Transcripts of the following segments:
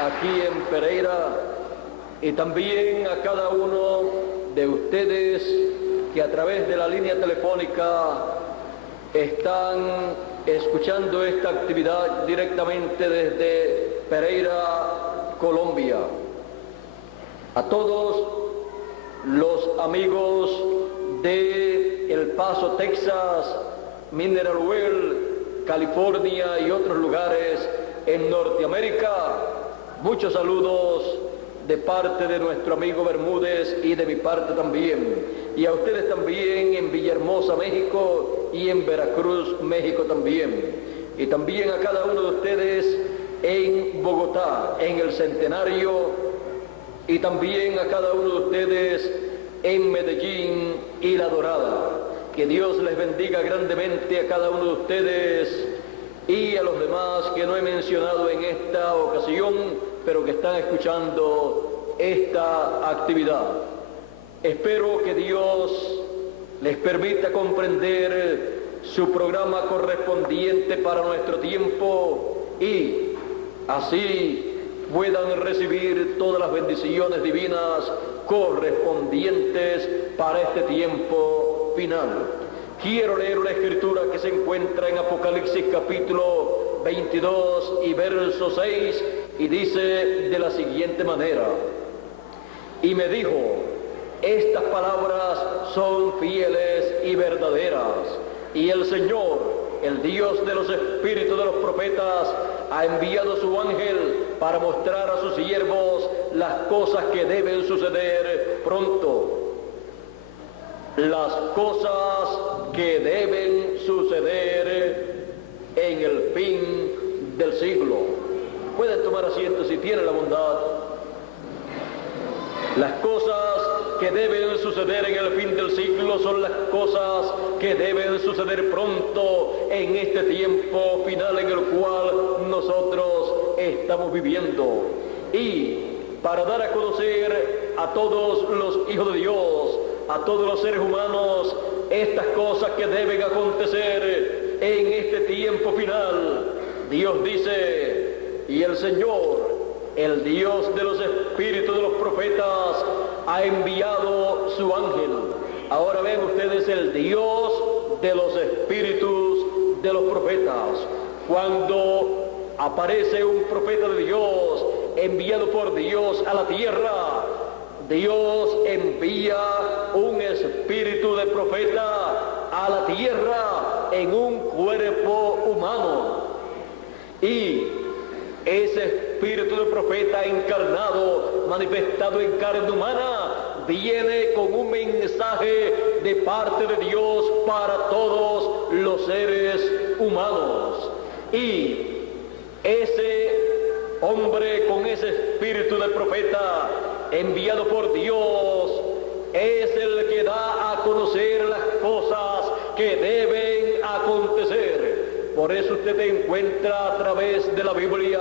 aquí en Pereira, y también a cada uno de ustedes que a través de la línea telefónica están escuchando esta actividad directamente desde Pereira, Colombia. A todos los amigos de El Paso, Texas, Mineral Well, California y otros lugares en Norteamérica, muchos saludos de parte de nuestro amigo Bermúdez y de mi parte también. Y a ustedes también en Villahermosa, México, y en Veracruz, México también. Y también a cada uno de ustedes en Bogotá, en el Centenario, y también a cada uno de ustedes en Medellín y La Dorada. Que Dios les bendiga grandemente a cada uno de ustedes y a los demás que no he mencionado en esta ocasión, pero que están escuchando esta actividad. Espero que Dios les permita comprender su programa correspondiente para nuestro tiempo y así puedan recibir todas las bendiciones divinas correspondientes para este tiempo final. Quiero leer una escritura que se encuentra en Apocalipsis capítulo 22 y verso 6 y dice de la siguiente manera: y me dijo, estas palabras son fieles y verdaderas, y el Señor, el Dios de los espíritus de los profetas, ha enviado su ángel para mostrar a sus siervos las cosas que deben suceder pronto. Las cosas que deben suceder en el fin del siglo. Pueden tomar asiento si tienen la bondad. Las cosas que deben suceder en el fin del siglo son las cosas que deben suceder pronto en este tiempo final en el cual nosotros estamos viviendo. Y para dar a conocer a todos los hijos de Dios, a todos los seres humanos, estas cosas que deben acontecer en este tiempo final, Dios dice, y el Señor, el Dios de los espíritus de los profetas, ha enviado su ángel. Ahora ven ustedes, el Dios de los espíritus de los profetas. Cuando aparece un profeta de Dios, enviado por Dios a la tierra, Dios envía un espíritu de profeta a la tierra en un cuerpo humano. Y ese espíritu de profeta encarnado, manifestado en carne humana, viene con un mensaje de parte de Dios para todos los seres humanos. Y ese hombre con ese espíritu de profeta enviado por Dios es el que da a conocer las cosas que deben acontecer. Por eso usted encuentra a través de la Biblia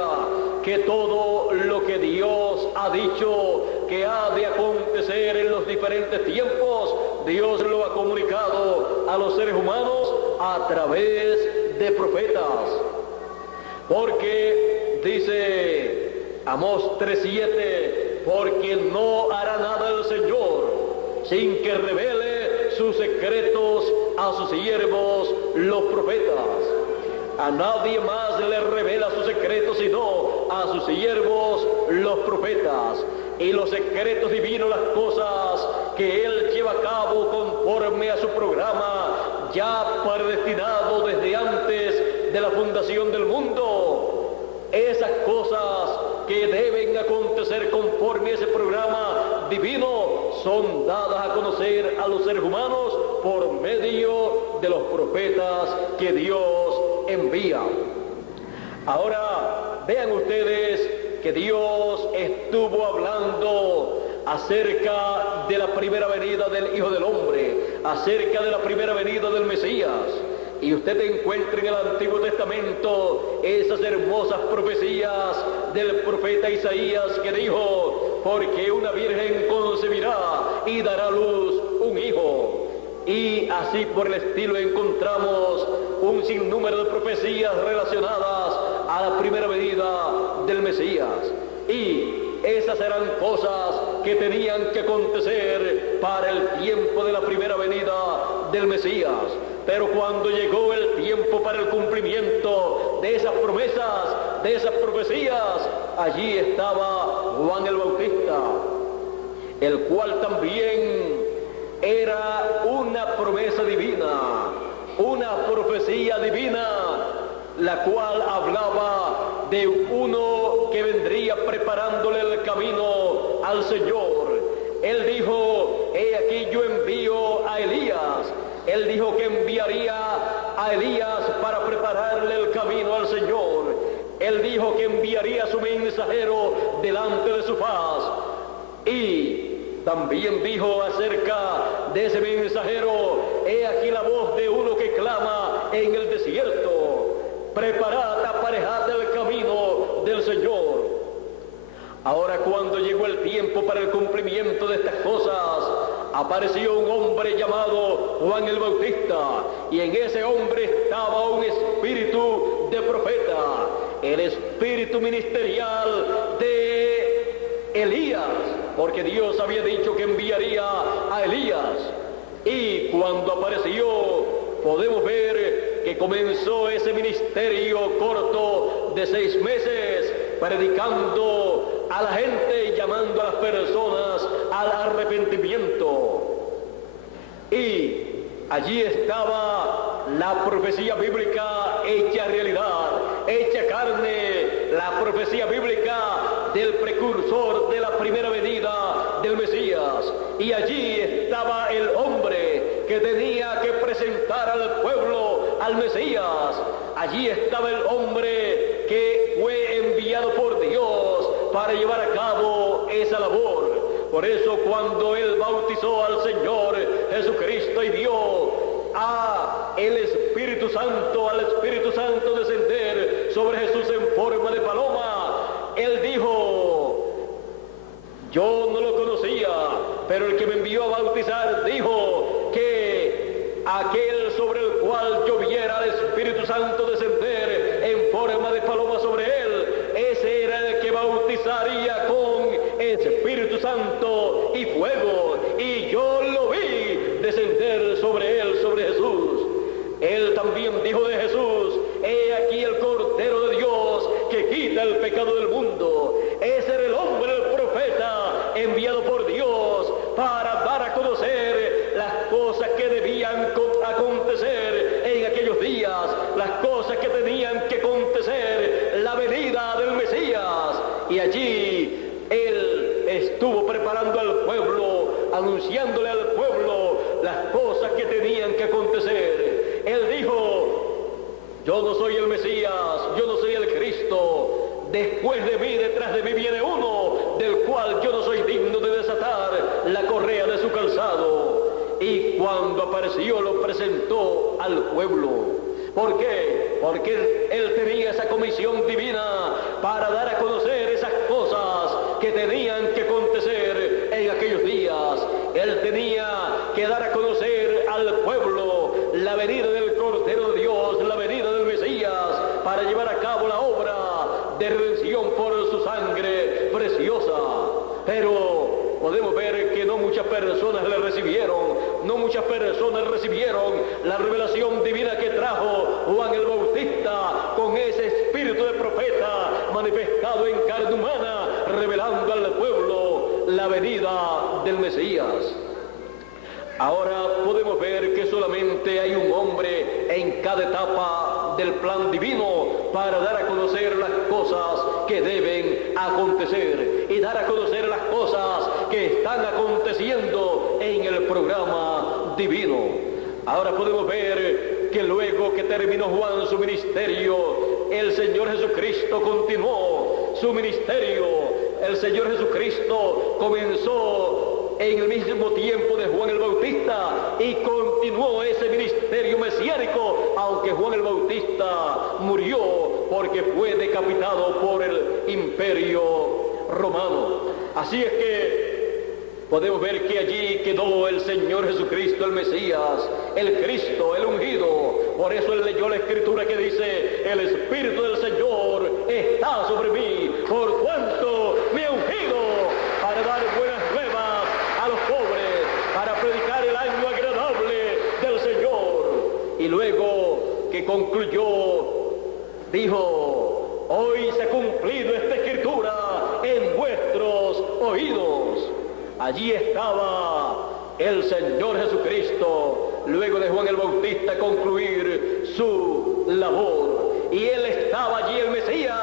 que todo lo que Dios ha dicho que ha de acontecer en los diferentes tiempos, Dios lo ha comunicado a los seres humanos a través de profetas. Porque dice Amós 3:7, porque no hará nada el Señor sin que revele sus secretos a sus siervos los profetas. A nadie más le revela sus secretos sino a sus siervos los profetas. Y los secretos divinos, las cosas que Él lleva a cabo conforme a su programa ya predestinado desde antes de la fundación del mundo. Esas cosas que deben acontecer conforme a ese programa divino son dadas a conocer a los seres humanos por medio de los profetas que Dios envía. Ahora vean ustedes que Dios estuvo hablando acerca de la primera venida del Hijo del Hombre, acerca de la primera venida del Mesías. Y usted encuentra en el Antiguo Testamento esas hermosas profecías del profeta Isaías que dijo, porque una virgen concebirá y dará a luz un hijo. Y así por el estilo encontramos un sinnúmero de profecías relacionadas a la primera venida del Mesías. y esas eran cosas que tenían que acontecer para el tiempo de la primera venida del Mesías. Pero cuando llegó el tiempo para el cumplimiento de esas promesas, de esas profecías, allí estaba Juan el Bautista, el cual también era una promesa divina, una profecía divina, la cual hablaba de uno que vendría preparándole el camino al Señor. Él dijo: he aquí yo envío a Elías. Él dijo que enviaría a Elías para prepararle el camino al Señor. Él dijo que enviaría a su mensajero delante de su faz. Y también dijo acerca de ese mensajero: he aquí la voz de uno que clama en el desierto, preparad, aparejad el camino del Señor. Ahora, cuando llegó el tiempo para el cumplimiento de estas cosas, apareció un hombre llamado Juan el Bautista, y en ese hombre estaba un espíritu de profeta, el espíritu ministerial de Elías, porque Dios había dicho que enviaría a Elías. Y cuando apareció, podemos ver que comenzó ese ministerio corto de 6 meses, predicando a la gente y llamando a las personas al arrepentimiento. Y allí estaba la profecía bíblica hecha realidad, hecha carne, la profecía bíblica del precursor de la primera venida del Mesías. Y allí estaba el hombre que tenía que presentar al pueblo al Mesías. Allí estaba el hombre que fue enviado por Dios para llevar a cabo esa labor. Por eso, cuando él bautizó al Señor Jesucristo y vio al Espíritu Santo descender sobre Jesús en forma de paloma, él dijo: yo no lo conocía, pero el que me envió a bautizar dijo que aquel sobre el cual yo viera al Espíritu Santo descender en forma de paloma sobre él, ese era el que bautizaría con Espíritu Santo y fuego. Y yo lo vi descender sobre él, sobre Jesús. Él también dijo de Jesús: he aquí el Cordero de Dios que quita el pecado del mundo. Ese era el hombre, el profeta enviado por Dios para dar a conocer las cosas que debían acontecer en aquellos días, las cosas que tenían que acontecer, la venida del Mesías. Y allí él estuvo preparando al pueblo, anunciándole al pueblo las cosas que tenían que acontecer. Él dijo: yo no soy el Mesías, yo no soy el Cristo. Después de mí, detrás de mí viene uno del cual yo no soy digno de desatar la correa de su calzado. Y cuando apareció, lo presentó al pueblo. ¿Por qué? Porque él tenía esa comisión divina para dar a conocer esas cosas que tenían que acontecer en aquellos días. Él tenía que dar a conocer al pueblo la venida del Cordero de Dios, la venida del Mesías, para llevar a cabo la obra de redención por su sangre preciosa. Pero podemos ver que no muchas personas le recibieron, no muchas personas recibieron la revelación divina que trajo Juan el Bautista con ese espíritu de profeta manifestado en carne humana, revelando al pueblo la venida del Mesías. Ahora podemos ver que solamente hay un hombre en cada etapa del plan divino para dar a conocer las cosas que deben acontecer y dar a conocer las cosas que están aconteciendo en el programa divino. Ahora podemos ver que luego que terminó Juan su ministerio, el Señor Jesucristo continuó su ministerio. El Señor Jesucristo comenzó en el mismo tiempo de Juan el Bautista y continuó ese ministerio mesiánico, aunque Juan el Bautista murió porque fue decapitado por el imperio romano. Así es que podemos ver que allí quedó el Señor Jesucristo, el Mesías, el Cristo, el ungido. Por eso él leyó la escritura que dice: el Espíritu del Señor está sobre mí, por cuanto me ha ungido para dar buenas nuevas a los pobres, para predicar el año agradable del Señor. Y luego que concluyó, dijo: hoy se ha cumplido esta escritura en vuestros oídos. Allí estaba el Señor Jesucristo, luego de Juan el Bautista concluir su labor. Y Él estaba allí, el Mesías,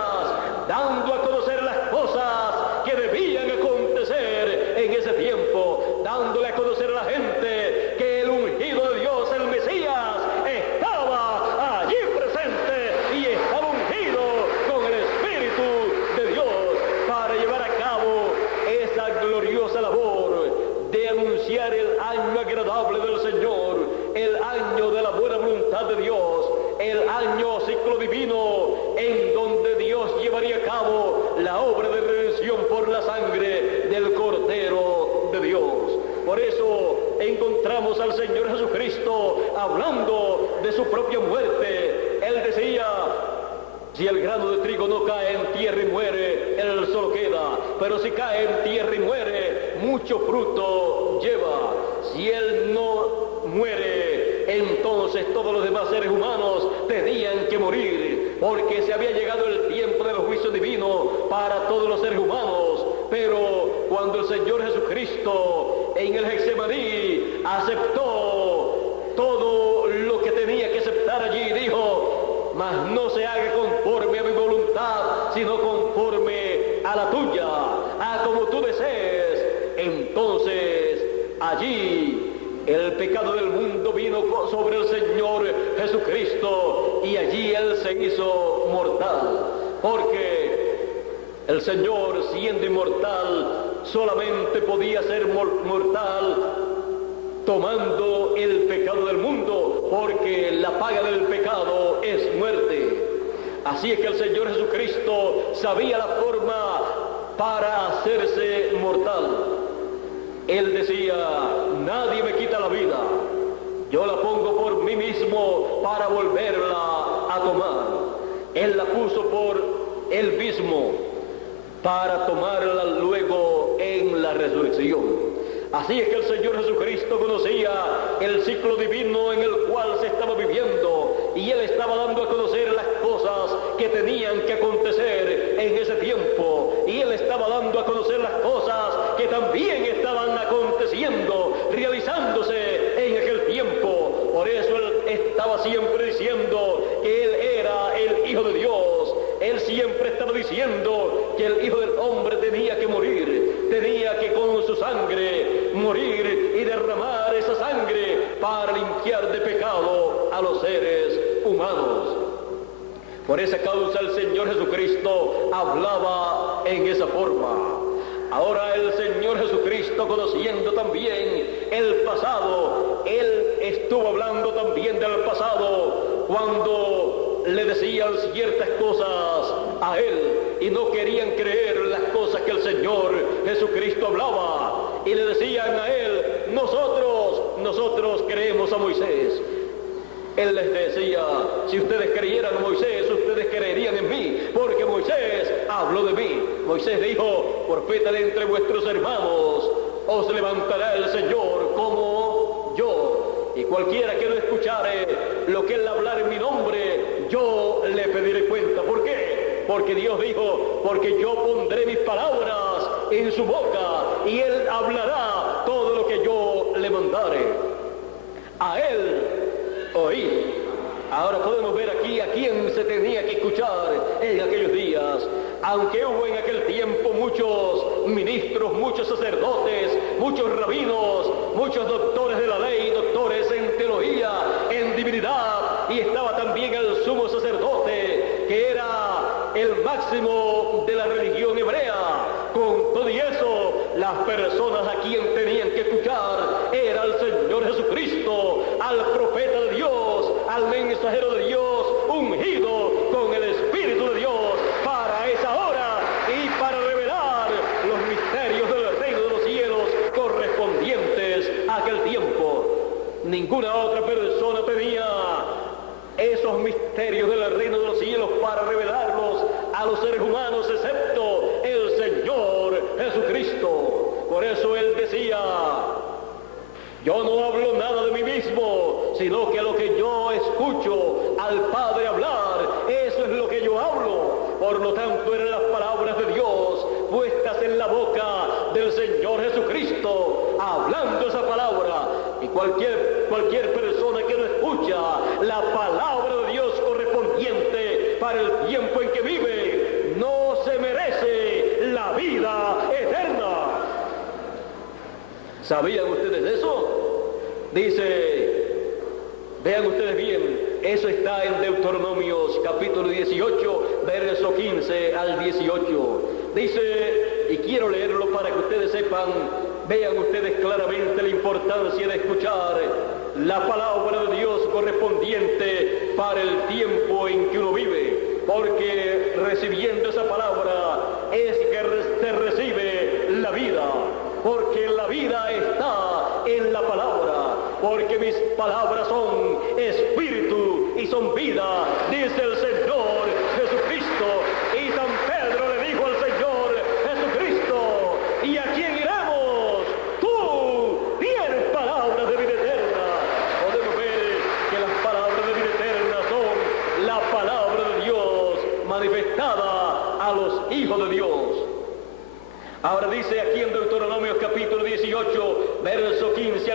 dando a conocer las cosas que debían acontecer en ese tiempo, dándole a conocer a la gente que el ungido de Dios, el Mesías, estaba allí presente y estaba ungido con el Espíritu de Dios para llevar a cabo esa gloriosa labor de anunciar el año agradable del Señor, el año de la buena voluntad de Dios, el año ciclo divino en donde Dios llevaría a cabo la obra de redención por la sangre del Cordero de Dios. Por eso encontramos al Señor Jesucristo hablando de su propia muerte. Él decía: si el grano de trigo no cae en tierra y muere, él solo queda, pero si cae en tierra y muere, mucho fruto lleva. Si él no muere, entonces todos los demás seres humanos tenían que morir, porque se había llegado el tiempo del juicio divino para todos los seres humanos. Pero cuando el Señor Jesucristo en el Getsemaní aceptó todo lo que tenía que aceptar allí, dijo: mas no se haga conforme a mi voluntad, sino conforme a la tuya, a como tú desees. Entonces allí el pecado del mundo vino sobre el Señor Jesucristo y allí Él se hizo mortal, porque el Señor, siendo inmortal, solamente podía ser mortal tomando el pecado del mundo, porque la paga del pecado es muerte. Así es que el Señor Jesucristo sabía la forma para hacerse mortal. Él decía: nadie me quita la vida, yo la pongo por mí mismo para volverla a tomar. Él la puso por él mismo para tomarla luego en la resurrección. Así es que el Señor Jesucristo conocía el ciclo divino en el cual se estaba viviendo, y Él estaba dando a conocer las cosas que tenían que acontecer en ese tiempo, y Él estaba dando a conocer las cosas que también estaban aconteciendo, realizándose en aquel tiempo. Por eso Él estaba siempre diciendo que Él era el Hijo de Dios. Él siempre estaba diciendo que el Hijo del Hombre tenía que morir, tenía que con su sangre morir y derramar esa sangre para limpiar de pecado a los seres humanos. Por esa causa el Señor Jesucristo hablaba en esa forma. Ahora el Señor Jesucristo, conociendo también el pasado, Él estuvo hablando también del pasado cuando le decían ciertas cosas a Él y no querían creer las cosas que el Señor Jesucristo hablaba, y le decían a Él: nosotros creemos a Moisés. Él les decía: si ustedes creyeran a Moisés, ustedes creerían en mí, porque Moisés habló de mí. Moisés dijo: profeta de entre vuestros hermanos, os levantará el Señor como yo, y cualquiera que no escuchare lo que Él hablar en mi nombre, yo le pediré cuenta. ¿Por qué? Porque Dios dijo: porque yo pondré mis palabras en su boca, y Él hablará todo lo que yo le mandare. A Él oí. Ahora podemos ver aquí a quién se tenía que escuchar en aquellos días. Aunque hubo en aquel tiempo muchos ministros, muchos sacerdotes, muchos rabinos, muchos doctores de la ley, doctores en teología, en divinidad, y estaba también el sumo sacerdote, que era el máximo de la religión hebrea. Con todo y eso, las personas a quien tenían que escuchar era al Señor Jesucristo, al profeta de Dios, al mensajero de Dios, ungido con el Espíritu de Dios para esa hora y para revelar los misterios del reino de los cielos correspondientes a aquel tiempo. Ninguna otra persona tenía esos misterios del reino de los cielos para revelarlos a los seres humanos, excepto el Señor Jesucristo. Por eso él decía: yo no hablo nada de mí mismo, sino que lo que yo escucho al Padre hablar, eso es lo que yo hablo. Por lo tanto, eran las palabras de Dios puestas en la boca del Señor Jesucristo, hablando esa palabra. Y cualquier persona que no escucha la palabra de Dios correspondiente para el tiempo en que vive, no se merece la vida eterna. ¿Sabían ustedes eso? Dice, vean ustedes bien, eso está en Deuteronomios capítulo 18, verso 15 al 18. Dice, y quiero leerlo para que ustedes sepan, vean ustedes claramente la importancia de escuchar la palabra de Dios correspondiente para el tiempo en que uno vive, porque recibiendo esa palabra es que se recibe la vida, porque la vida está en la palabra, porque mis palabras son espíritu y son vida, dice el Señor Jesucristo. Y San Pedro le dijo al Señor Jesucristo: ¿y a quién iremos? Tú tienes palabras de vida eterna. Podemos ver que las palabras de vida eterna son la palabra de Dios manifestada a los hijos de Dios. Ahora dice aquí en Deuteronomio capítulo 18, verso 15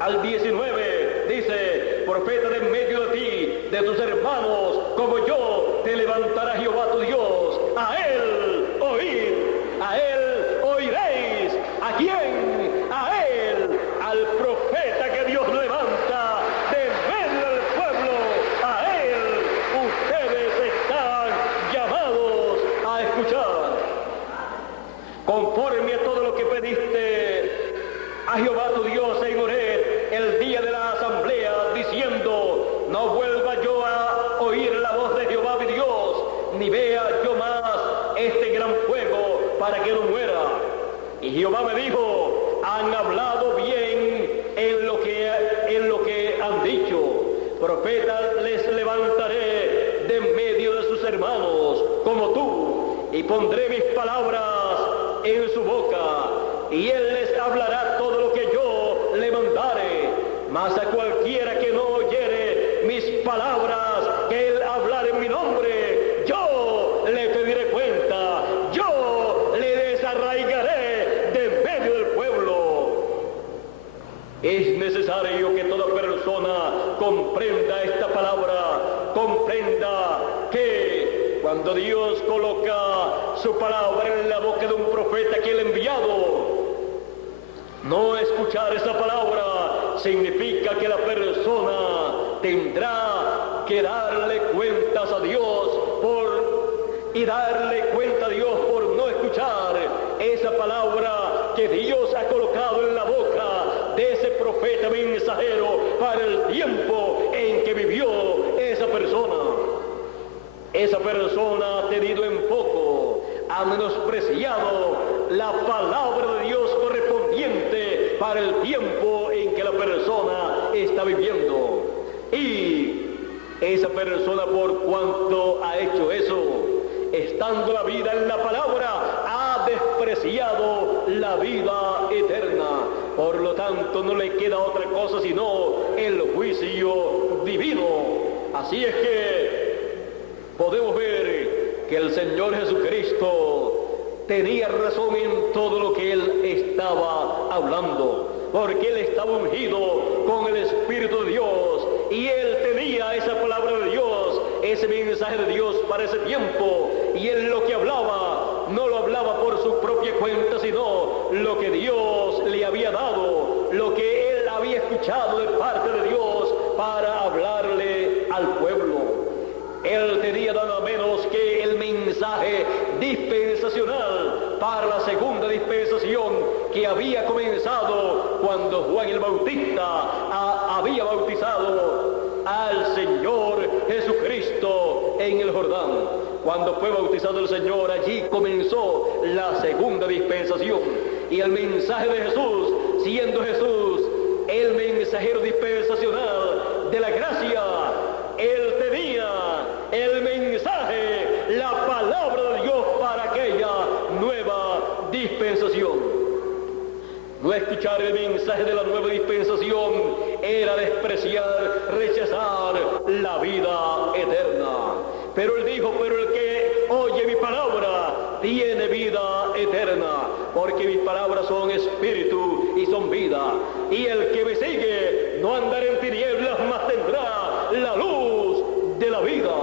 al 19, dice: profeta de en medio de ti, de tus hermanos, como yo, te levantará Jehová tu Dios. A él oíd, a él oiréis. ¿A quién? A él, al profeta que Dios levanta de medio del pueblo. A él ustedes están llamados a escuchar. Conforme a todo lo que pediste a Jehová tu Dios en Horeb, el día de la asamblea, diciendo: no vuelva yo a oír la voz de Jehová mi Dios, ni vea yo más este gran fuego, para que no muera. Y Jehová me dijo: han hablado bien en lo que han dicho. Profetas les levantaré de en medio de sus hermanos, como tú, y pondré mis palabras en su boca, y él les hablará todo lo que yo le mandare. Mas a cualquiera que no oyere mis palabras, que él hablare en mi nombre, yo le pediré cuenta, yo le desarraigaré de medio del pueblo. Es necesario que toda persona comprenda esta palabra, comprenda que cuando Dios coloca su palabra en la boca de un profeta que él ha enviado, no escuchar esa palabra significa que la persona tendrá que darle cuentas a Dios por no escuchar esa palabra que Dios ha colocado en la boca de ese profeta mensajero para el tiempo en que vivió esa persona. Esa persona ha tenido en poco, ha menospreciado la palabra de Dios correspondiente para el tiempo en que la persona está viviendo. Y esa persona, por cuanto ha hecho eso, estando la vida en la palabra, ha despreciado la vida eterna. Por lo tanto, no le queda otra cosa sino el juicio divino. Así es que podemos ver que el Señor Jesucristo tenía razón en todo lo que él estaba hablando, porque él estaba ungido con el Espíritu de Dios y él tenía esa palabra de Dios, ese mensaje de Dios para ese tiempo, y él lo que hablaba no lo hablaba por su propia cuenta, sino lo que Dios le había dado, lo que él había escuchado de parte de Dios para hablarle al pueblo. Él tenía nada menos que el mensaje dispensacional para la segunda dispensación que había comenzado cuando Juan el Bautista había bautizado al Señor Jesucristo en el Jordán. Cuando fue bautizado el Señor, allí comenzó la segunda dispensación. Y el mensaje de Jesús, siendo Jesús el mensajero dispensacional de la gracia, él tenía el mensaje, la palabra de Dios para aquella nueva dispensación. dispensación. No escuchar el mensaje de la nueva dispensación era despreciar, rechazar la vida eterna. Pero él dijo, pero el que oye mi palabra tiene vida eterna, porque mis palabras son espíritu y son vida. Y el que me sigue no andará en tinieblas, mas tendrá la luz de la vida.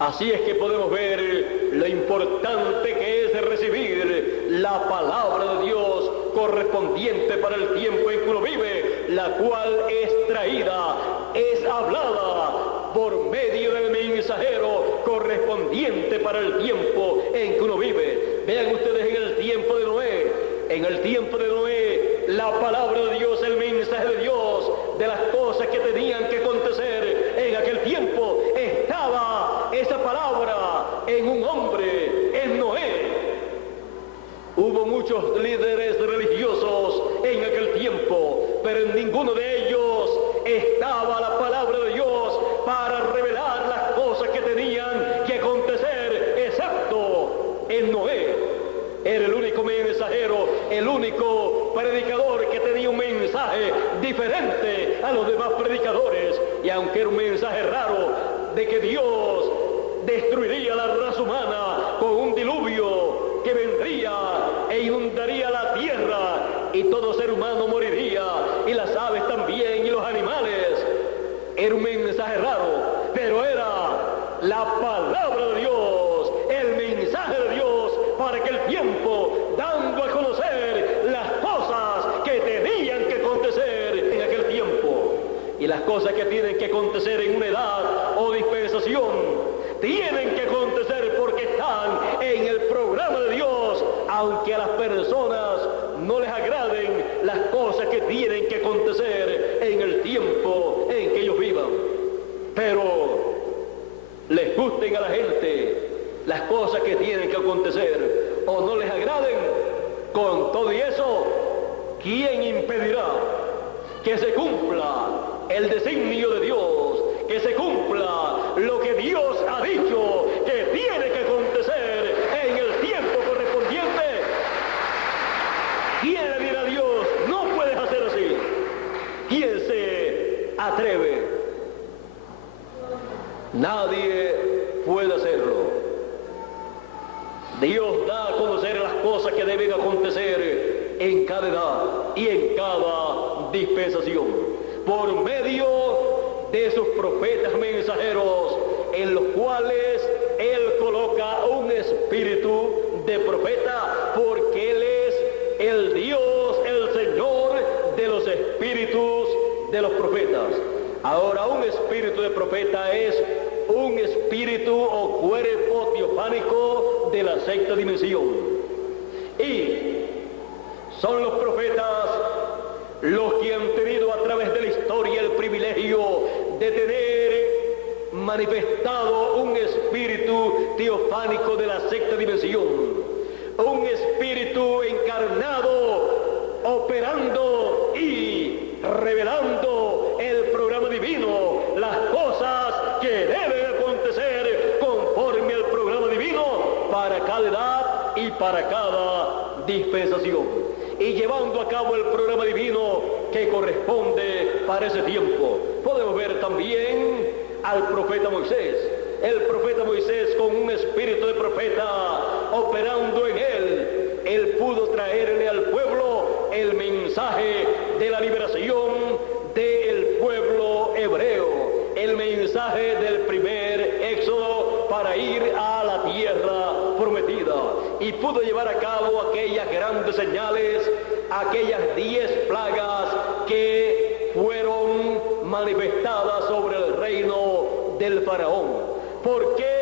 Así es que podemos ver lo importante que es recibir la palabra de Dios correspondiente para el tiempo en que uno vive, la cual es traída, es hablada por medio del mensajero correspondiente para el tiempo en que uno vive. Vean ustedes en el tiempo de Noé. En el tiempo de Noé, la palabra de Dios, el mensaje de Dios, de las cosas que tenían que acontecer en aquel tiempo, estaba esa palabra en un hombre, en Noé. Hubo muchos líderes religiosos en aquel tiempo, pero en ninguno de ellos estaba la palabra de Dios para revelar las cosas que tenían que acontecer, excepto en Noé. Era el único mensajero, el único predicador que tenía un mensaje diferente a los demás predicadores. Y aunque era un mensaje raro de que Dios destruiría la raza humana con un diluvio que vendría e inundaría la tierra y todo ser humano moriría, y las aves también y los animales, era un mensaje raro, pero era la palabra de Dios, el mensaje de Dios para aquel tiempo, dando a conocer las cosas que tenían que acontecer en aquel tiempo. Y las cosas que tienen que acontecer en una edad o dispensación tienen que acontecer porque están en el programa de Dios, aunque a las personas no les agraden las cosas que tienen que acontecer en el tiempo en que ellos vivan. Pero les gusten a la gente las cosas que tienen que acontecer o no les agraden, con todo y eso, ¿quién impedirá que se cumpla el designio de Dios, que se cumpla lo que Dios ha dicho que tiene que acontecer en el tiempo correspondiente? ¿Quién le dirá a Dios, no puedes hacer así? ¿Quién se atreve? Nadie puede hacerlo. Dios da a conocer las cosas que deben acontecer en cada edad y en cada dispensación, por medio de sus profetas mensajeros, en los cuales Él coloca un espíritu de profeta, porque Él es el Dios, el Señor de los espíritus de los profetas. Ahora, un espíritu de profeta es un espíritu o cuerpo teofánico de la sexta dimensión. Y son los profetas los que han tenido a través de la historia el privilegio de tener manifestado un espíritu teofánico de la sexta dimensión, un espíritu encarnado, operando y revelando el programa divino, las cosas que deben acontecer conforme al programa divino para cada edad y para cada dispensación, y llevando a cabo el programa divino que corresponde para ese tiempo. Podemos ver también al profeta Moisés. El profeta Moisés, con un espíritu de profeta operando en él pudo traerle al pueblo el mensaje de la liberación del pueblo hebreo, el mensaje del primer éxodo para ir a la tierra prometida, y pudo llevar a cabo aquellas grandes señales, aquellas 10 plagas que fueron manifestadas sobre el reino del faraón. ¿Por qué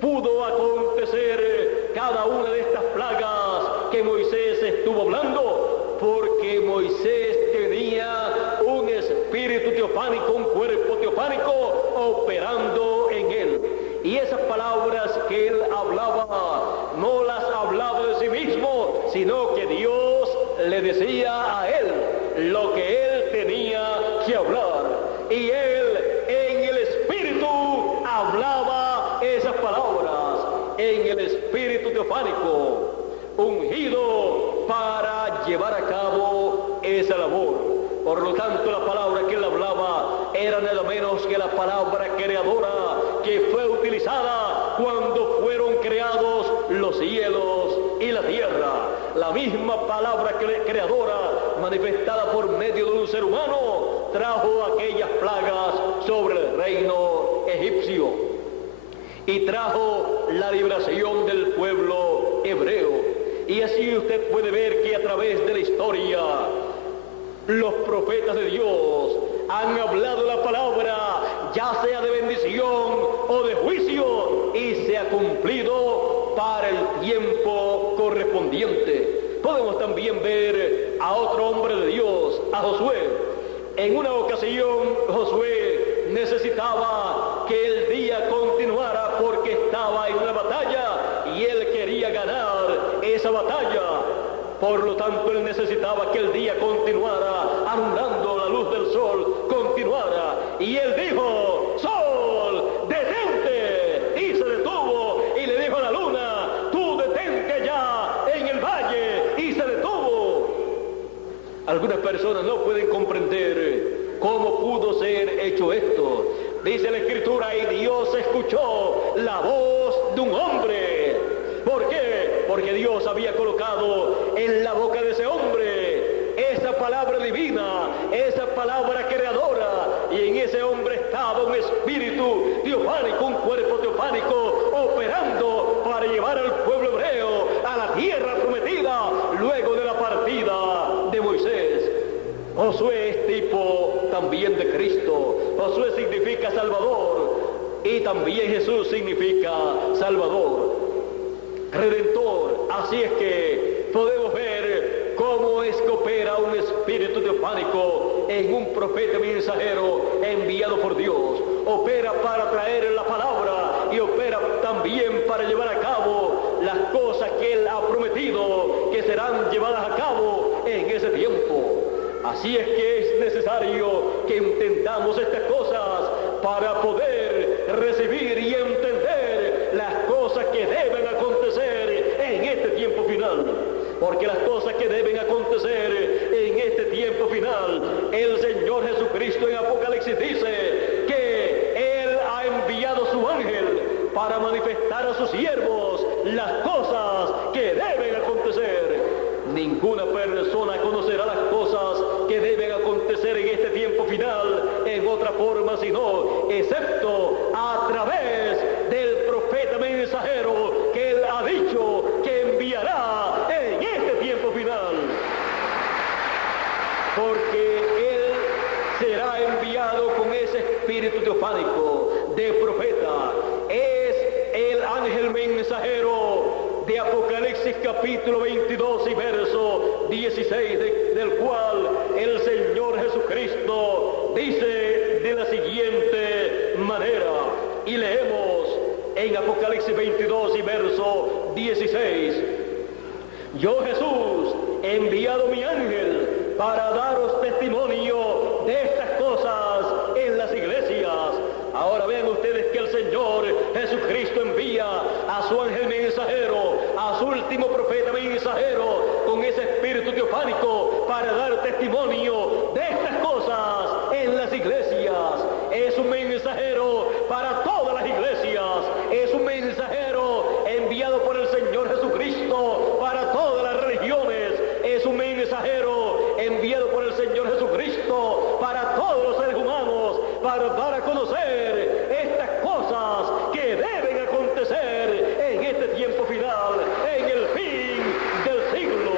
pudo acontecer cada una de estas plagas que Moisés estuvo hablando? Porque Moisés tenía un espíritu teofánico, un cuerpo teofánico operando en él. Y esas palabras que él hablaba, no las hablaba de sí mismo, sino que Dios le decía a él lo que él tenía que hablar. Y él en el espíritu hablaba esas palabras, en el espíritu teofánico. llevar a cabo esa labor. Por lo tanto, la palabra que él hablaba era nada menos que la palabra creadora que fue utilizada cuando fueron creados los cielos y la tierra. La misma palabra creadora manifestada por medio de un ser humano trajo aquellas plagas sobre el reino egipcio y trajo la liberación del pueblo hebreo. Y así usted puede ver que a través de la historia los profetas de Dios han hablado la palabra, ya sea de bendición o de juicio, y se ha cumplido para el tiempo correspondiente. Podemos también ver a otro hombre de Dios, a Josué. En una ocasión, Josué necesitaba que el día continuara porque estaba en una batalla y él quería ganar esa batalla. Por lo tanto, él necesitaba que el día continuara, anulando la luz del sol, continuara. Y él dijo: ¡Sol, detente! Y se detuvo. Y le dijo a la luna: ¡Tú detente ya en el valle! Y se detuvo. Algunas personas no pueden comprender cómo pudo ser hecho esto. Dice la Escritura: y Dios escuchó la voz de un hombre. ¿Por qué? Porque Dios había colocado en la boca de ese hombre esa palabra divina, esa palabra creadora, y en ese hombre estaba un espíritu teofánico, un cuerpo teofánico operando para llevar al pueblo hebreo a la tierra prometida luego de la partida de Moisés. Josué es tipo también de Cristo. Josué significa Salvador y también Jesús significa Salvador, Redentor. Así es que podemos ver cómo es que opera un espíritu teofánico en un profeta mensajero enviado por Dios. Opera para traer la palabra y opera también para llevar a cabo las cosas que él ha prometido que serán llevadas a cabo en ese tiempo. Así es que es necesario que entendamos estas cosas para poder recibir y entender las cosas que deben acontecer en este tiempo final. Porque las cosas que deben acontecer en este tiempo final, el Señor Jesucristo en Apocalipsis dice que Él ha enviado su ángel para manifestar a sus siervos las cosas que deben acontecer. Ninguna persona conocerá las cosas que deben acontecer en este tiempo final en otra forma, sino excepto a través del profeta mensajero que él ha dicho que enviará en este tiempo final. Porque él será enviado con ese espíritu teofánico de profeta. Es el ángel mensajero de Apocalipsis capítulo 22 y verso 16, del cual el Señor Jesucristo dice de la siguiente manera, y leemos en Apocalipsis 22 y verso 16: Yo, Jesús, he enviado mi ángel para daros testimonio de estas cosas en las iglesias. Ahora vean ustedes que el Señor Jesucristo envía a su ángel mensajero, a su último profeta mensajero, con ese espíritu teofánico para dar testimonio de estas cosas en las iglesias. Es un mensajero para todas las iglesias. Es un mensajero enviado por el Señor Jesucristo para todas las religiones. Es un mensajero enviado por el Señor Jesucristo para todos los seres humanos, para dar a conocer estas cosas que deben acontecer en este tiempo final, en el fin del siglo.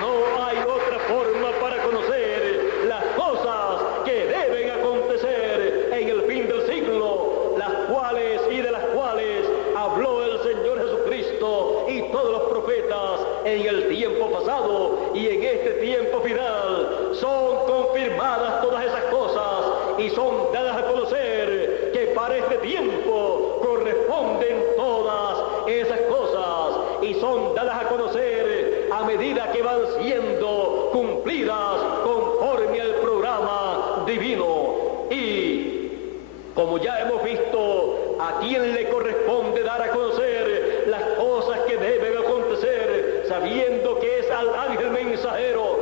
No hay otra forma para conocer las cosas que deben acontecer en el fin del siglo, las cuales y de las cuales habló el Señor Jesucristo y todos los profetas en el tiempo pasado, y en este tiempo final son confirmadas todas esas cosas y son dadas a conocer que para este tiempo corresponden todas esas cosas y son dadas a conocer a medida que van siendo cumplidas conforme al programa divino. Y como ya hemos visto, a quien le corresponde dar a conocer las cosas que deben acontecer, sabiendo que es al ángel mensajero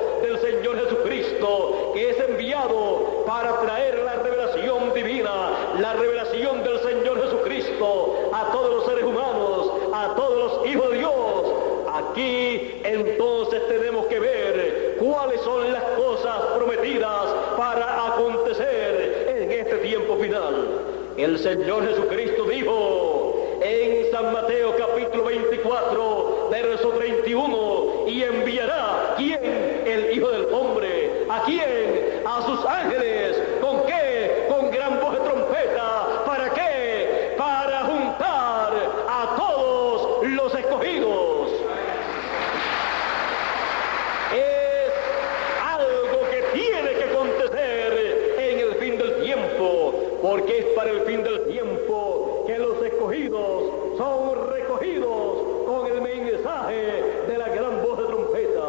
son las cosas prometidas para acontecer en este tiempo final. El Señor Jesucristo dijo en San Mateo capítulo 24, verso 31, y enviará, ¿quién? El Hijo del Hombre. ¿A quién? A sus ángeles. ¿Con qué? Con gran voz de trompeta. ¿Para qué? Para juntar a todos los escogidos. Es algo que tiene que acontecer en el fin del tiempo, porque es para el fin del tiempo que los escogidos son recogidos con el mensaje de la gran voz de trompeta.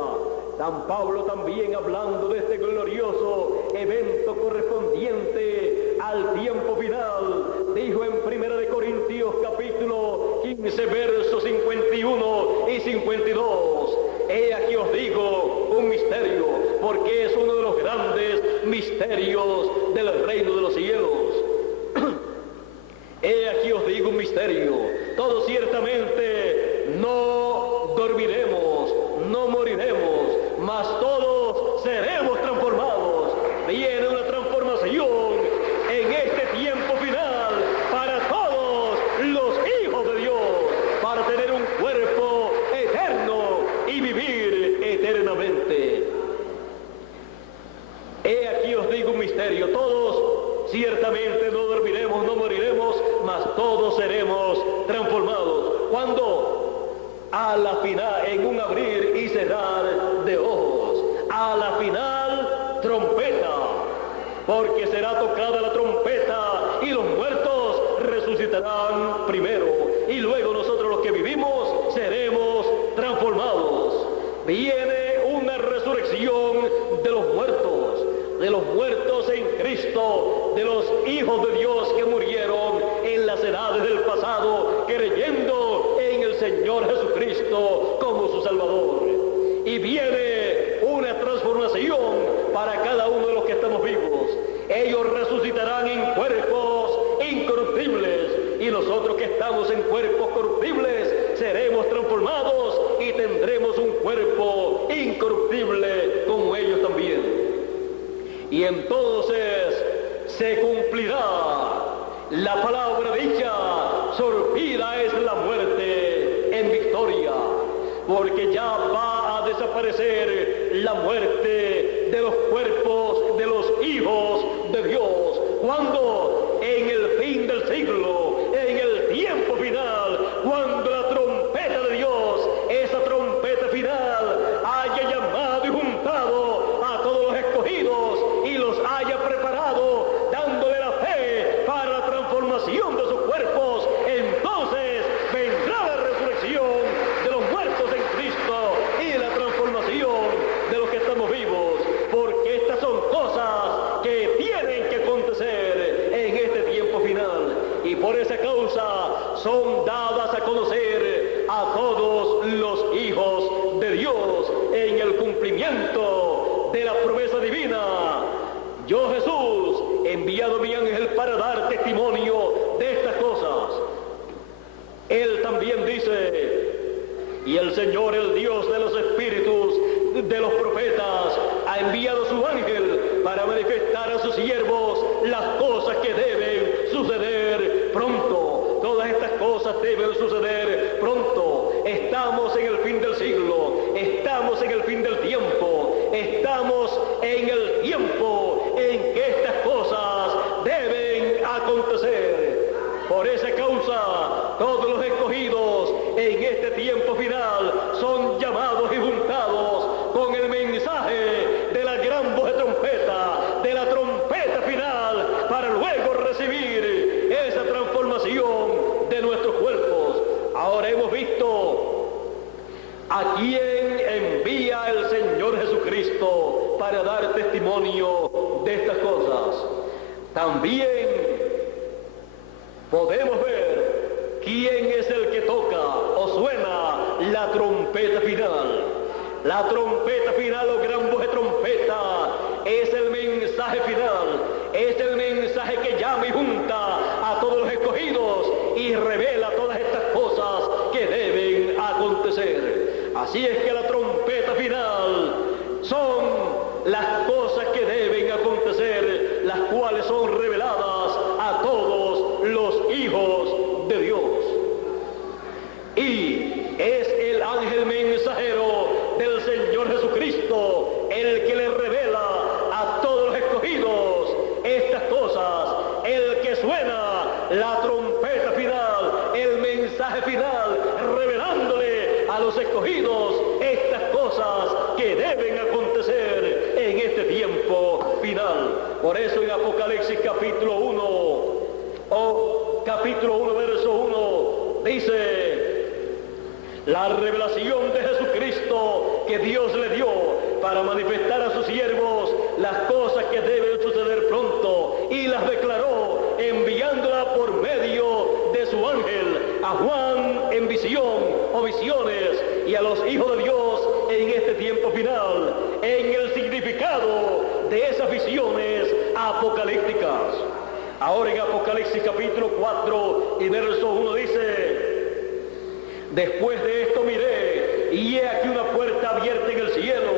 San Pablo también, hablando de este glorioso evento correspondiente al tiempo final, dijo en 1 Corintios capítulo 15, versos 51 y 52, he aquí os digo un misterio, porque es uno de los grandes misterios del reino de los cielos. He aquí os digo un misterio, todos ciertamente no dormiremos, no moriremos, mas todos seremos transformados. Viene una transformación en este tiempo final para todos los hijos de Dios, para tener un cuerpo eterno y vivir eternamente. He aquí os digo un misterio, todos ciertamente no dormiremos, no moriremos, mas todos seremos transformados. ¿Cuándo? A la final, en un abrir y cerrar de ojos. A la final, trompeta, porque será tocada la trompeta y los muertos resucitarán primero, y luego nosotros los que vivimos seremos transformados. Viene una resurrección de los muertos en Cristo, de los hijos de Dios que murieron en las edades del pasado, creyendo en el Señor Jesucristo como su Salvador. Y viene una transformación para cada uno de los que estamos vivos. Ellos resucitarán en cuerpos incorruptibles, y nosotros que estamos en cuerpos corruptibles seremos transformados y tendremos un cuerpo incorruptible como ellos también. Y entonces se cumplirá la palabra dicha, sortida es la muerte en victoria, porque ya va a desaparecer la muerte de los cuerpos de los hijos de Dios. ¿Cuándo? En el fin del siglo, en el tiempo final, cuando la trompeta de Dios, esa trompeta final, haya llamado y juntado a todos los escogidos y los haya preparado, dándole la fe para la transformación de sus cuerpos. Entonces vendrá la resurrección de los muertos en Cristo y la transformación de los que estamos vivos, porque estas son cosas que tienen que acontecer en este tiempo final, y por esa causa son dadas a conocer a todos los hijos de Dios en el cumplimiento de la promesa divina. Yo, Jesús, he enviado mi ángel para dar testimonio de estas cosas. Él también dice, y el Señor, el Dios de los espíritus de los profetas, ha enviado su ángel para manifestar a sus siervos las cosas que deben suceder pronto. Todas estas cosas deben suceder pronto. Estamos en el fin del siglo, estamos en el fin del tiempo, estamos en el tiempo en que estas cosas deben acontecer. Por esa causa, todos los escogidos en este tiempo final son llamados y juntados con el mensaje de la gran voz de trompeta, de la trompeta final, para luego recibir esa transformación de nuestros cuerpos. Ahora hemos visto a quién envía el Señor Jesucristo para dar testimonio de estas cosas. También podemos ver quién es el que toca o suena la trompeta final. La trompeta final o gran voz de trompeta es el mensaje final, es el mensaje que llama y junta a todos los escogidos y revela todas estas cosas que deben acontecer. Así es que la trompeta final son las cosas que deben acontecer, las cuales son reveladas a todos los hijos de Dios. Y es el ángel mensajero del Señor Jesucristo el que le revela a todos los escogidos estas cosas, el que suena la trompeta final, el mensaje final, revelándole a los escogidos estas cosas que deben acontecer en este tiempo final. Por eso en Apocalipsis capítulo 1, verso 1, dice: la revelación de Jesucristo que Dios le dio para manifestar a sus siervos las cosas que deben suceder pronto, y las declaró enviándola por medio de su ángel a Juan en visión o visiones, y a los hijos de Dios en este tiempo final, en el significado de esas visiones apocalípticas. Ahora en Apocalipsis capítulo 4 y verso 1 dice: después de esto miré, y he aquí una puerta abierta en el cielo,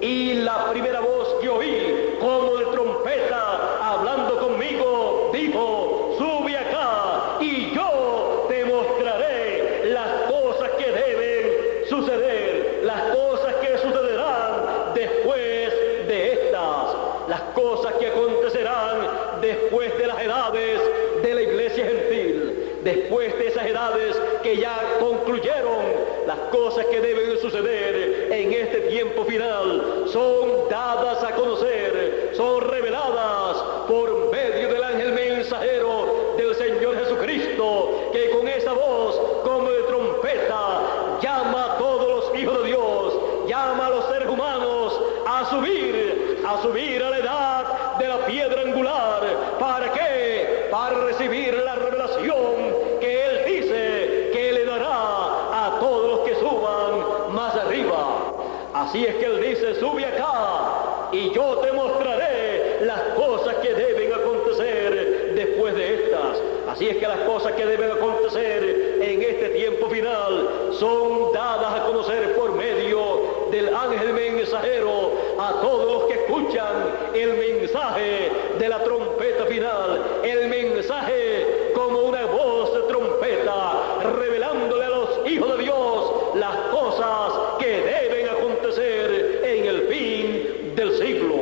y la primera voz que oí, como de trompeta, hablando conmigo, dijo: sube acá, y yo te mostraré las cosas que deben suceder, las cosas que sucederán después de estas, las cosas que acontecerán después de las edades de la iglesia gentil, después de esas edades que ya concluyeron. Las cosas que deben suceder en este tiempo final son dadas a conocer, son reveladas por medio del ángel mensajero del Señor Jesucristo, que con esa voz como de trompeta llama a todos los hijos de Dios, llama a los seres humanos a subir a la edad de la piedra angular. ¿Para qué? Para recibir la revelación que Él dice que le dará a todos los que suban más arriba. Así es que Él dice: sube acá y yo te mostraré las cosas que deben acontecer después de estas. Así es que las cosas que deben acontecer en este tiempo final son dadas a conocer por medio del ángel mensajero a todos los que escuchan el mensaje de la trompeta final, el mensaje como una voz de trompeta, revelándole a los hijos de Dios las cosas que deben acontecer en el fin del siglo.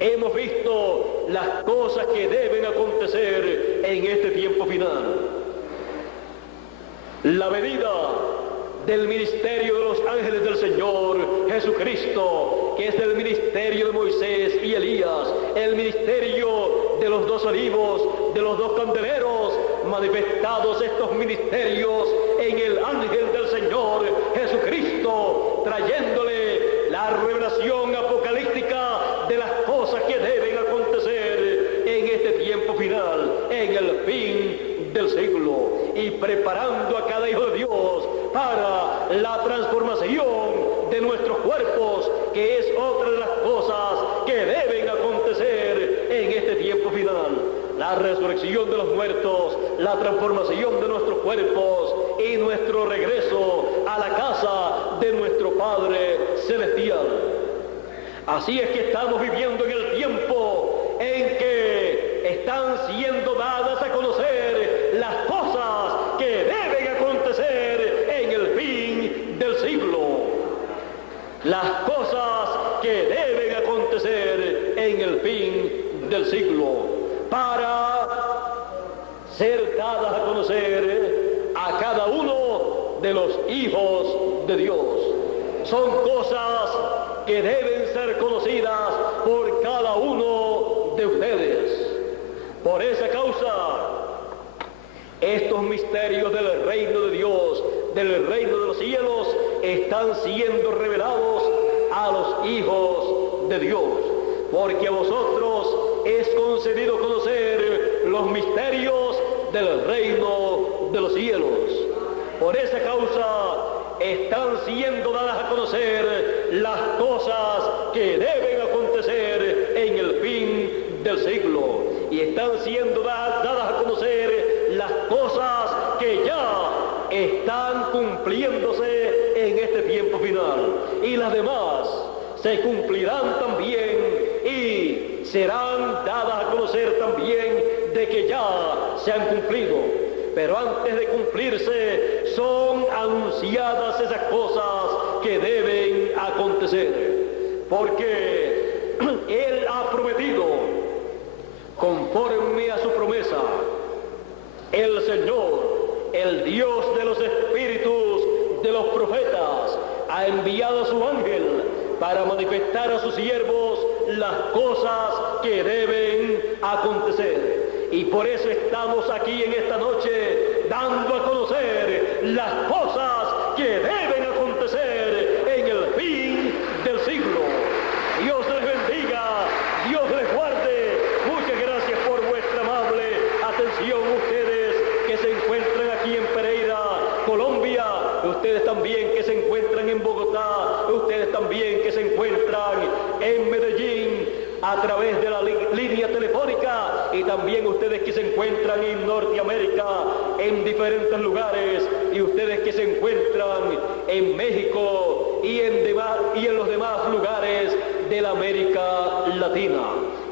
Hemos visto las cosas que deben acontecer en este tiempo final. La venida del ministerio de los ángeles del Señor Jesucristo, que es el ministerio de Moisés y Elías, el ministerio de los dos olivos, de los dos candeleros, manifestados estos ministerios en el ángel del Señor Jesucristo, trayéndole la revelación apocalíptica de las cosas que deben acontecer en este tiempo final, en el fin del siglo, y preparando a cada hijo de Dios para la transformación de nuestros cuerpos, que es otra de las cosas que deben acontecer en este tiempo final. La resurrección de los muertos, la transformación de nuestros cuerpos y nuestro regreso a la casa de nuestro Padre Celestial. Así es que estamos viviendo en el tiempo en que están siendo dadas a conocer las cosas que deben acontecer en el fin del siglo. Las cosas que deben acontecer en el fin del siglo, para ser dadas a conocer a cada uno de los hijos de Dios. Son cosas que deben ser conocidas por cada uno de ustedes. Por esa causa, estos misterios del reino de Dios, del reino de los cielos, están siendo revelados a los hijos de Dios, porque a vosotros es concedido conocer los misterios del reino de los cielos. Por esa causa están siendo dadas a conocer las cosas que deben acontecer en el fin del siglo, y están siendo dadas a conocer las cosas que ya están cumpliéndose en este tiempo final, y las demás se cumplirán también y serán dadas a conocer también de que ya se han cumplido. Pero antes de cumplirse son anunciadas esas cosas que deben acontecer. Porque Él ha prometido, conforme a su promesa, el Señor, el Dios de los espíritus de los profetas, ha enviado a su ángel para manifestar a sus siervos las cosas que deben acontecer. Y por eso estamos aquí en esta noche dando a conocer las cosas que deben acontecer en el fin del siglo. Dios les bendiga, Dios les guarde. Muchas gracias por vuestra amable atención, ustedes que se encuentran aquí en Pereira, Colombia, ustedes también que se encuentran en Bogotá, ustedes también que se encuentran en Medellín a través de la línea telefónica, y también ustedes que se encuentran en Norteamérica en diferentes lugares, y ustedes que se encuentran en México y en los demás lugares de la América Latina.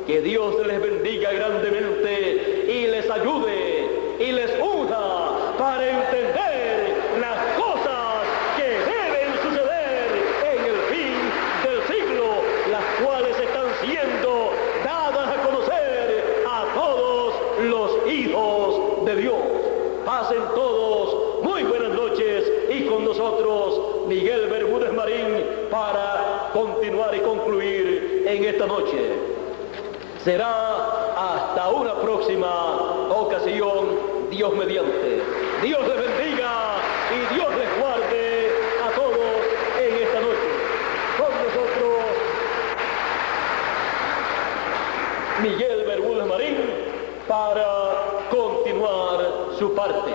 Que Dios les bendiga grandemente y les ayude y les unja para entender las cosas que deben suceder en el fin del siglo, las cuales están siendo dadas a conocer a todos los hijos de Dios. Pasen todos muy buenas noches, y con nosotros Miguel Bermúdez Marín para continuar y concluir en esta noche. Será hasta una próxima ocasión, Dios mediante. Dios les bendiga y Dios les guarde a todos en esta noche. Con nosotros, Miguel Bermúdez Marín, para continuar su parte.